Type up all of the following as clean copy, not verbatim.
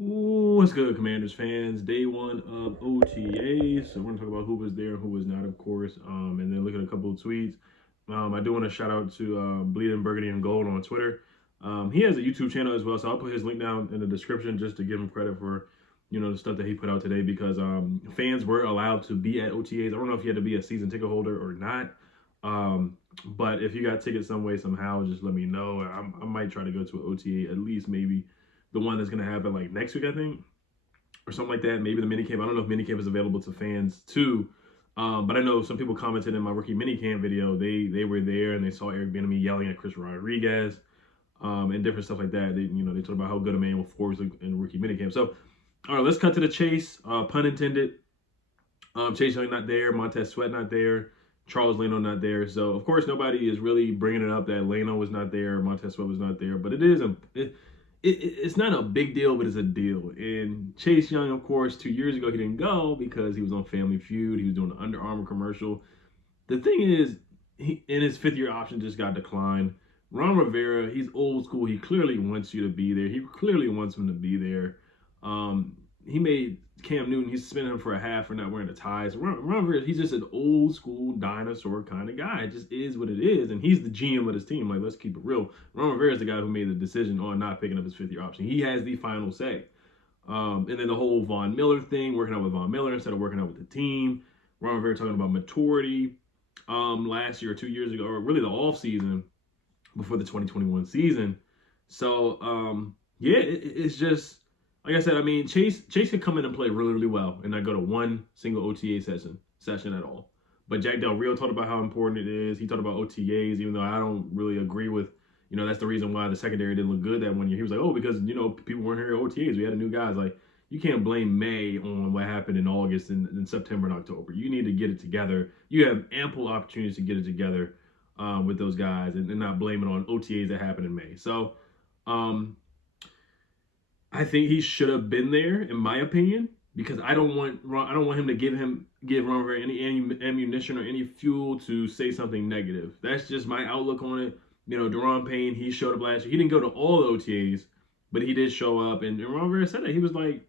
Ooh, what's good, Commanders fans? Day one of OTAs. So we're gonna talk about who was there and who was not, of course. And then look at a couple of tweets. I do want to shout out to Bleeding Burgundy and Gold on Twitter. He has a YouTube channel as well, so I'll put his link down in the description just to give him credit for the stuff that he put out today because fans were allowed to be at OTAs. I don't know if you had to be a season ticket holder or not. But if you got tickets some way somehow, just let me know. I might try to go to an OTA at least maybe the one that's going to happen like next week, I think, or something like that. Maybe the minicamp. I don't know if minicamp is available to fans too. But I know some people commented in my rookie minicamp video. They were there and they saw Eric Bieniemy yelling at Chris Rodriguez and different stuff like that. They talked about how good Emmanuel Forbes looked in rookie minicamp. So, all right, let's cut to the chase. Pun intended. Chase Young not there. Montez Sweat not there. Charles Leno not there. So, of course, nobody is really bringing it up that Leno was not there. Montez Sweat was not there. But it's not a big deal, but it's a deal. And Chase Young, of course, 2 years ago, he didn't go because he was on Family Feud. He was doing the Under Armour commercial. The thing is, he in his fifth-year option just got declined. Ron Rivera, he's old school. He clearly wants you to be there. He clearly wants him to be there. He made Cam Newton, he suspended him for a half for not wearing the ties. Ron Rivera, he's just an old school dinosaur kind of guy. It just is what it is. And he's the GM of his team. Like, let's keep it real. Ron Rivera is the guy who made the decision on not picking up his fifth-year option. He has the final say. And then the whole Von Miller thing, working out with Von Miller instead of working out with the team. Ron Rivera talking about maturity last year or 2 years ago, or really the off season before the 2021 season. So, yeah, it's just like I said. I mean, Chase could come in and play really, really well and not go to one single OTA session at all. But Jack Del Rio talked about how important it is. He talked about OTAs, even though I don't really agree with. That's the reason why the secondary didn't look good that one year. He was like, oh, because people weren't here at OTAs. We had a new guys. Like, you can't blame May on what happened in August and September and October. You need to get it together. You have ample opportunities to get it together with those guys and not blame it on OTAs that happened in May. So I think he should have been there, in my opinion, because I don't want him to give Ron Rivera any ammunition or any fuel to say something negative. That's just my outlook on it. Deron Payne, he showed up last year. He didn't go to all the OTAs, but he did show up. And Ron Rivera said that. He was like,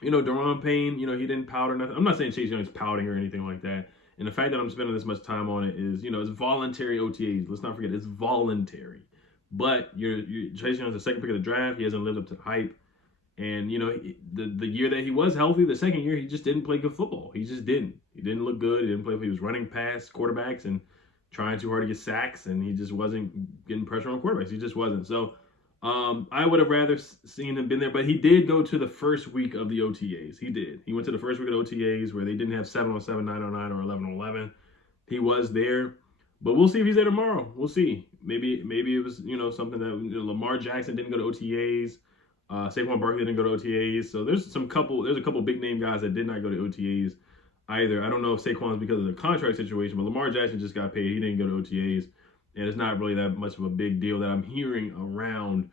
Deron Payne, he didn't pout or nothing. I'm not saying Chase Young is pouting or anything like that. And the fact that I'm spending this much time on it is, it's voluntary OTAs. Let's not forget, it's voluntary. But Chase Young's the second pick of the draft. He hasn't lived up to the hype. And, the year that he was healthy, the second year, he just didn't play good football. He just didn't. He didn't look good. He didn't play. He was running past quarterbacks and trying too hard to get sacks, and he just wasn't getting pressure on quarterbacks. He just wasn't. So I would have rather seen him been there, but he did go to the first week of the OTAs. He did. He went to the first week of the OTAs where they didn't have 7-on-7, 9-on-9, or 11-on-11. He was there, but we'll see if he's there tomorrow. We'll see. Maybe it was something that Lamar Jackson didn't go to OTAs. Saquon Barkley didn't go to OTAs. So there's a couple big name guys that did not go to OTAs either. I don't know if Saquon's because of the contract situation, but Lamar Jackson just got paid. He didn't go to OTAs. And it's not really that much of a big deal that I'm hearing around,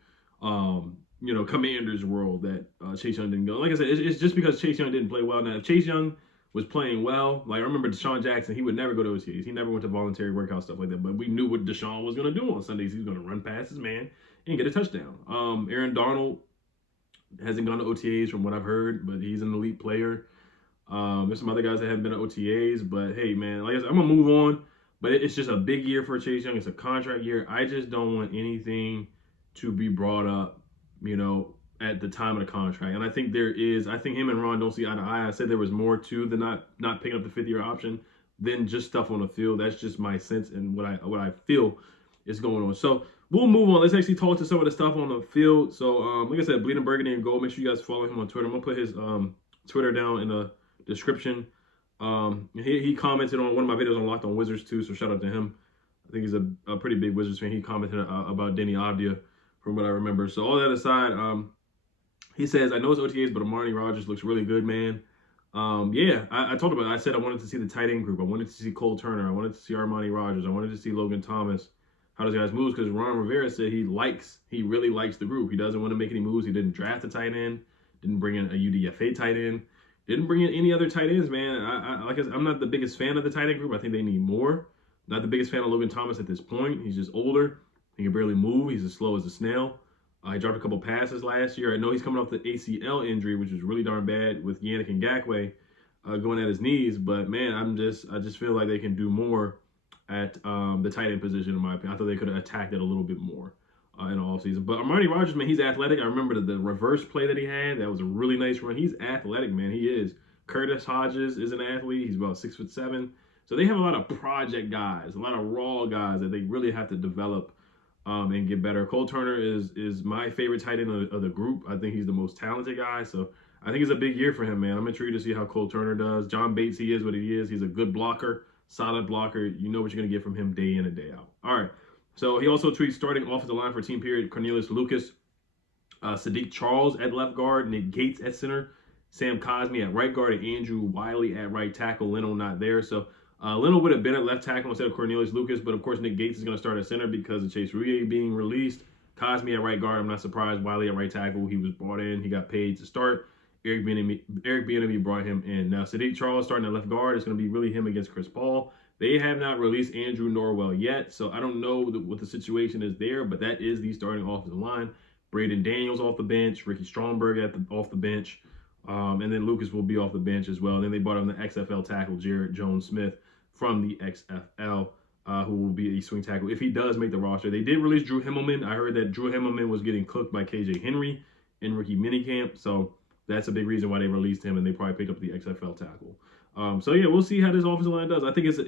Commanders world that Chase Young didn't go. Like I said, it's just because Chase Young didn't play well. Now, if Chase Young was playing well, like I remember Deshaun Jackson, he would never go to OTAs. He never went to voluntary workout stuff like that. But we knew what Deshaun was going to do on Sundays. He was going to run past his man and get a touchdown. Aaron Donald hasn't gone to OTAs from what I've heard, but he's an elite player. There's some other guys that haven't been to OTAs, but hey, man, like I said, I'm going to move on. But it's just a big year for Chase Young. It's a contract year. I just don't want anything to be brought up, at the time of the contract. And I think him and Ron don't see eye to eye. I said there was more to the not picking up the fifth-year option than just stuff on the field. That's just my sense and what I feel is going on. So we'll move on. Let's actually talk to some of the stuff on the field. So, like I said, Bleeding Burgundy and Gold. Make sure you guys follow him on Twitter. I'm going to put his Twitter down in the description. He commented on one of my videos on Locked on Wizards too, so shout out to him. I think he's a pretty big Wizards fan. He commented about Denny Avdia from what I remember. So all that aside, he says, I know it's OTAs, but Amari Rodgers looks really good, man. Yeah, I told him, I said I wanted to see the tight end group. I wanted to see Cole Turner. I wanted to see Armani Rodgers. I wanted to see Logan Thomas. How those guys move, because Ron Rivera said he really likes the group. He doesn't want to make any moves. He didn't draft a tight end, didn't bring in a UDFA tight end, didn't bring in any other tight ends, man. I'm not the biggest fan of the tight end group. I think they need more. Not the biggest fan of Logan Thomas at this point. He's just older. He can barely move. He's as slow as a snail. He dropped a couple passes last year. I know he's coming off the ACL injury, which is really darn bad with Yannick Ngakoue going at his knees. But man, I just feel like they can do more at the tight end position, in my opinion. I thought they could have attacked it a little bit more in the offseason. But Armani Rogers, man, he's athletic. I remember the reverse play that he had. That was a really nice run. He's athletic, man. He is. Curtis Hodges is an athlete. He's about 6'7". So they have a lot of project guys, a lot of raw guys that they really have to develop and get better. Cole Turner is my favorite tight end of the group. I think he's the most talented guy. So I think it's a big year for him, man. I'm intrigued to see how Cole Turner does. John Bates, he is what he is. He's a good blocker, solid blocker. You know what you're going to get from him day in and day out. All right. So he also tweets starting offensive line for team period, Cornelius Lucas, Sadiq Charles at left guard, Nick Gates at center, Sam Cosmi at right guard, and Andrew Wiley at right tackle. Leno not there. So Leno would have been at left tackle instead of Cornelius Lucas, but of course Nick Gates is going to start at center because of Chase Rouye being released. Cosmi at right guard, I'm not surprised. Wiley at right tackle, he was brought in. He got paid to start. Eric Bieniemy brought him in. Now Sadiq Charles starting at left guard. It's going to be really him against Chris Paul. They have not released Andrew Norwell yet, so I don't know what the situation is there, but that is the starting offensive line. Braden Daniels off the bench, Ricky Stromberg off the bench, and then Lucas will be off the bench as well. And then they brought in the XFL tackle, Jarrett Jones-Smith, from the XFL, who will be a swing tackle if he does make the roster. They did release Drew Himmelman. I heard that Drew Himmelman was getting cooked by KJ Henry in rookie minicamp, so that's a big reason why they released him, and they probably picked up the XFL tackle. So yeah, we'll see how this offensive line does. I think it's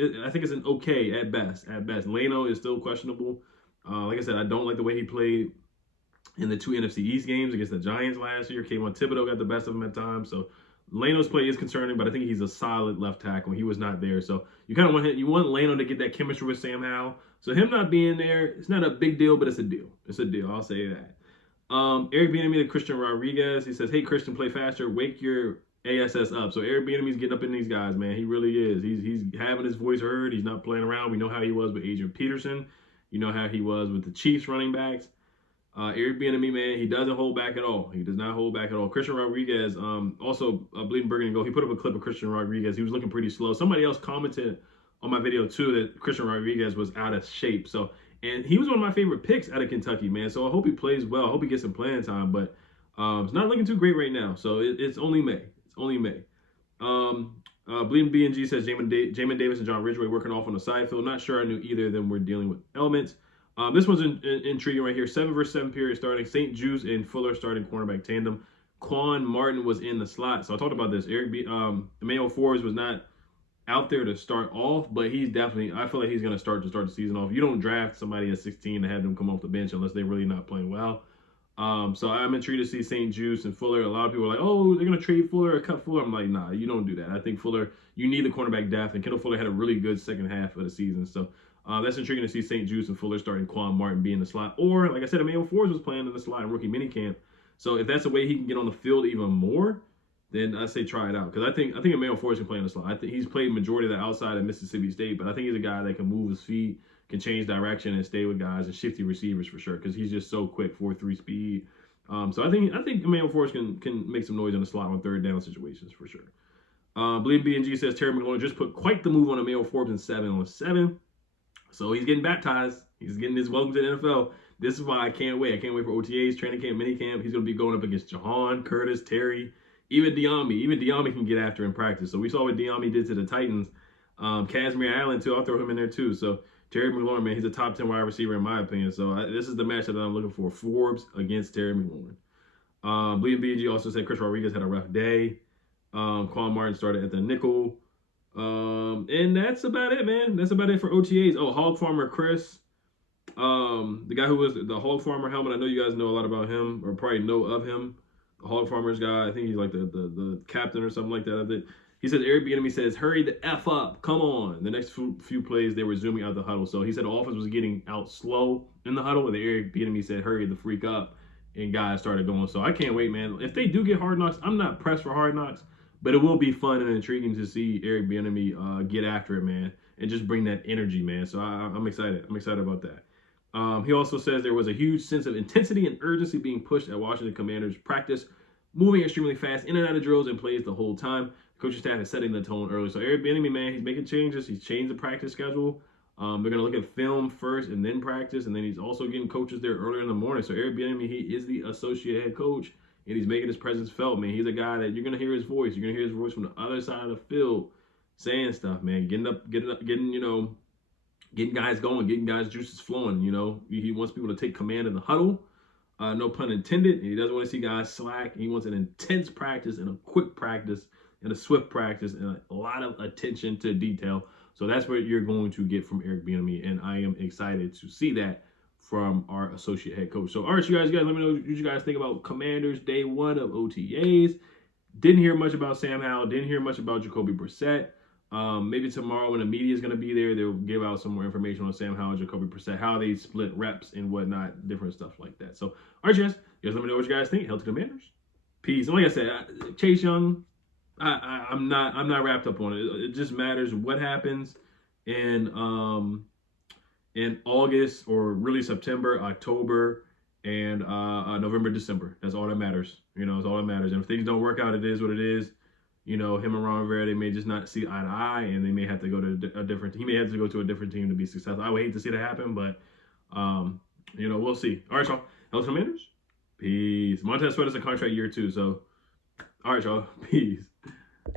an okay at best. At best, Leno is still questionable. Like I said, I don't like the way he played in the 2 NFC East games against the Giants last year. Kayvon Thibodeau got the best of him at times. So Leno's play is concerning, but I think he's a solid left tackle. He was not there, so you kind of want Leno to get that chemistry with Sam Howell. So him not being there, it's not a big deal, but it's a deal. It's a deal. I'll say that. Eric Bieniemy to Christian Rodriguez. He says, "Hey Christian, play faster. Wake your ASS up." So Eric Bieniemy's getting up in these guys, man. He really is. He's having his voice heard. He's not playing around. We know how he was with Adrian Peterson. You know how he was with the Chiefs running backs. Eric Bieniemy, man, he doesn't hold back at all. He does not hold back at all. Christian Rodriguez, also bleeding burgundy goal. He put up a clip of Christian Rodriguez. He was looking pretty slow. Somebody else commented on my video too that Christian Rodriguez was out of shape. So, and he was one of my favorite picks out of Kentucky, man. So I hope he plays well. I hope he gets some playing time, but it's not looking too great right now. So it's only May. It's only May. Bleeding BNG says Jamin Davis and John Ridgeway working off on the side field. Not sure I knew either of them were dealing with elements. This one's intriguing right here. 7 versus 7 period starting. St. Juice and Fuller starting cornerback tandem. Quan Martin was in the slot. So I talked about this. Emmanuel Forbes was not out there to start off, but he's definitely, I feel like he's going to start the season off. You don't draft somebody at 16 to have them come off the bench unless they're really not playing well. So I'm intrigued to see St. Juice and Fuller. A lot of people are like, oh, they're going to trade Fuller or cut Fuller. I'm like, nah, you don't do that. I think Fuller, you need the cornerback depth, and Kendall Fuller had a really good second half of the season. So that's intriguing to see St. Juice and Fuller starting Quan Martin be in the slot. Or, like I said, Emmanuel Forbes was playing in the slot in rookie minicamp. So if that's a way he can get on the field even more, then I say try it out. Because I think Emmanuel Forbes can play in the slot. I think he's played majority of the outside at Mississippi State, but I think he's a guy that can move his feet, can change direction and stay with guys and shifty receivers for sure. Because he's just so quick, 4.3 speed. So I think Emmanuel Forbes can make some noise in the slot on third down situations for sure. Bleed BNG says Terry McLaurin just put quite the move on Emmanuel Forbes in 7-on-7. So he's getting baptized. He's getting his welcome to the NFL. This is why I can't wait. I can't wait for OTAs, training camp, minicamp. He's going to be going up against Jahan, Curtis, Terry, even Diami. Even Diami can get after in practice. So we saw what Diami did to the Titans. Casimir Allen, too. I'll throw him in there, too. So Terry McLaurin, man, he's a top 10 wide receiver in my opinion. So this is the matchup that I'm looking for. Forbes against Terry McLaurin. Bleeding BG also said Chris Rodriguez had a rough day. Quan Martin started at the nickel. And that's about it, man. That's about it for OTAs. Oh, Hog Farmer Chris. The guy who was the Hog Farmer helmet. I know you guys know a lot about him, or probably know of him. The Hog Farmer's guy. I think he's like the captain or something like that. He said Eric Bieniemy says, hurry the F up. Come on. The next few plays, they were zooming out the huddle. So he said the offense was getting out slow in the huddle. And Eric Bieniemy said, hurry the freak up. And guys started going. So I can't wait, man. If they do get Hard Knocks, I'm not pressed for Hard Knocks. But it will be fun and intriguing to see Eric Bieniemy get after it, man. And just bring that energy, man. So I'm excited. I'm excited about that. He also says there was a huge sense of intensity and urgency being pushed at Washington Commanders practice, moving extremely fast in and out of drills and plays the whole time. The coaching staff is setting the tone early. So Eric Bieniemy, man, he's making changes. He's changed the practice schedule. They're gonna look at film first and then practice, and then he's also getting coaches there earlier in the morning. So Eric Bieniemy, he is the associate head coach, and he's making his presence felt. Man, he's a guy that you're gonna hear his voice. You're gonna hear his voice from the other side of the field, saying stuff, man, getting guys going, getting guys' juices flowing. He wants people to take command in the huddle. No pun intended. And he doesn't want to see guys slack. He wants an intense practice and a quick practice and a swift practice and a lot of attention to detail. So that's what you're going to get from Eric Bieniemy, and I am excited to see that from our associate head coach. So, all right, you guys, let me know what you guys think about Commanders day 1 of OTAs. Didn't hear much about Sam Howell. Didn't hear much about Jacoby Brissett. Maybe tomorrow when the media is going to be there, they'll give out some more information on Sam Howell and Jacoby Brissett, how they split reps and whatnot, different stuff like that. So, all right, guys, let me know what you guys think. Hail to Commanders. Peace. And like I said, Chase Young, I'm not wrapped up on it. It just matters what happens in August, or really September, October, and November, December. That's all that matters. It's all that matters. And if things don't work out, it is what it is. Him and Ron Rivera, they may just not see eye to eye, and they may have to go to a different. He may have to go to a different team to be successful. I would hate to see that happen, but we'll see. All right, y'all. Hail to Commanders. Peace. Montez Sweat is a contract year 2, so all right, y'all. Peace.